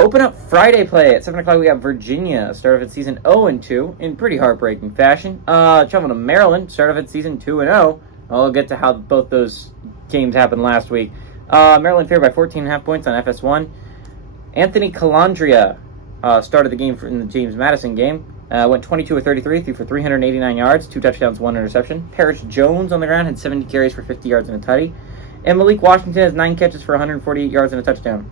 Open up Friday play at 7 o'clock. We got Virginia, start of its season 0-2 in pretty heartbreaking fashion. Traveling to Maryland, start of its season 2-0. I'll get to how both those games happened last week. Maryland favored by 14.5 points on FS1. Anthony Calandria started the game in the James Madison game. Went 22 of 33, threw for 389 yards, 2 touchdowns, 1 interception. Parrish Jones on the ground had 70 carries for 50 yards and a tutty. And Malik Washington has 9 catches for 148 yards and a touchdown.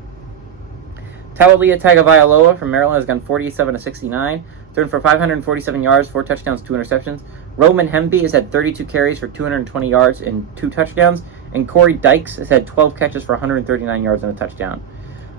Tawalia Tagovailoa from Maryland has gone 47 of 69, thrown for 547 yards, 4 touchdowns, 2 interceptions. Roman Hemby has had 32 carries for 220 yards and 2 touchdowns. And Corey Dykes has had 12 catches for 139 yards and a touchdown.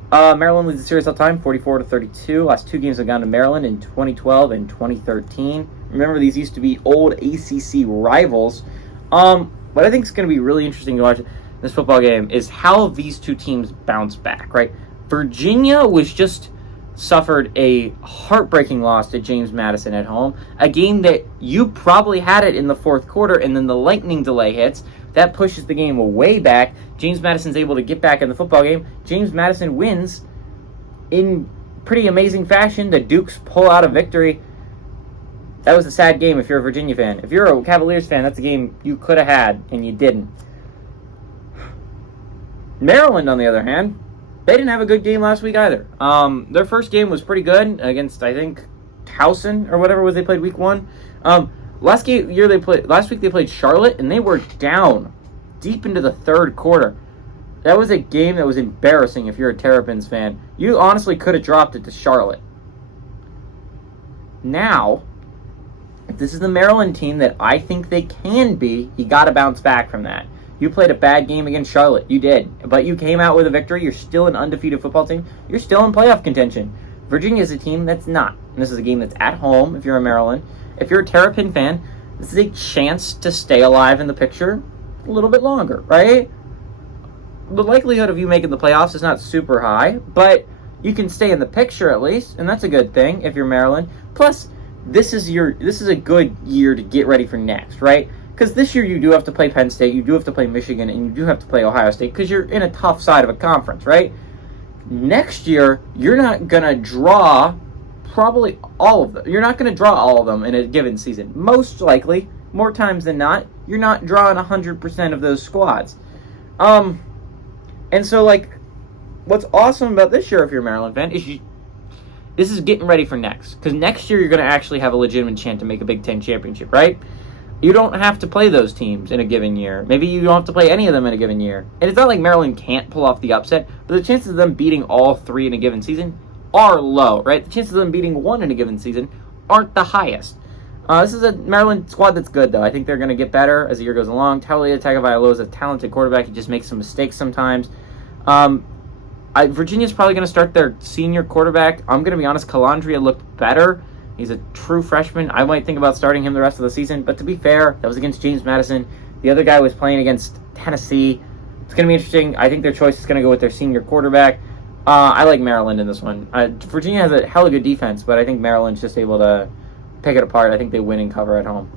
Maryland leads the series all time, 44-32. Last 2 games have gone to Maryland in 2012 and 2013. Remember, these used to be old ACC rivals. What I think is going to be really interesting to watch this football game is how these two teams bounce back, right? Virginia was just suffered a heartbreaking loss to James Madison at home, a game that you probably had it in the fourth quarter, and then the lightning delay hits. That pushes the game way back. James Madison's able to get back in the football game. James Madison wins in pretty amazing fashion. The Dukes pull out a victory. That was a sad game if you're a Virginia fan. If you're a Cavaliers fan, that's a game you could have had, and you didn't. Maryland, on the other hand, they didn't have a good game last week either. Their first game was pretty good against, I think, Towson or whatever was they played week 1. Last week they played Charlotte, and they were down deep into the third quarter. That was a game that was embarrassing if you're a Terrapins fan. You honestly could have dropped it to Charlotte. Now, if this is the Maryland team that I think they can be, you got to bounce back from that. You played a bad game against Charlotte. You did. But you came out with a victory. You're still an undefeated football team. You're still in playoff contention. Virginia is a team that's not. And this is a game that's at home if you're a Maryland. If you're a Terrapin fan, this is a chance to stay alive in the picture a little bit longer, right? The likelihood of you making the playoffs is not super high, but you can stay in the picture at least, and that's a good thing if you're Maryland. Plus, this is a good year to get ready for next, right? Because this year you do have to play Penn State, you do have to play Michigan, and you do have to play Ohio State because you're in a tough side of a conference, right? Next year, you're not going to draw probably all of them. You're not going to draw all of them in a given season. Most likely, more times than not, you're not drawing 100% of those squads. And so, what's awesome about this year if you're a Maryland fan is this is getting ready for next. Because next year you're going to actually have a legitimate chance to make a Big Ten championship, right? You don't have to play those teams in a given year. Maybe you don't have to play any of them in a given year. And it's not like Maryland can't pull off the upset, but the chances of them beating all 3 in a given season are low, right? The chances of them beating 1 in a given season aren't the highest. This is a Maryland squad that's good, though. I think they're going to get better as the year goes along. Tawalia Tagovailoa is a talented quarterback. He just makes some mistakes sometimes. Virginia's probably going to start their senior quarterback. I'm going to be honest, Calandria looked better. He's a true freshman. I might think about starting him the rest of the season. But to be fair, that was against James Madison. The other guy was playing against Tennessee. It's going to be interesting. I think their choice is going to go with their senior quarterback. I like Maryland in this one. Virginia has a hella good defense, but I think Maryland's just able to pick it apart. I think they win and cover at home.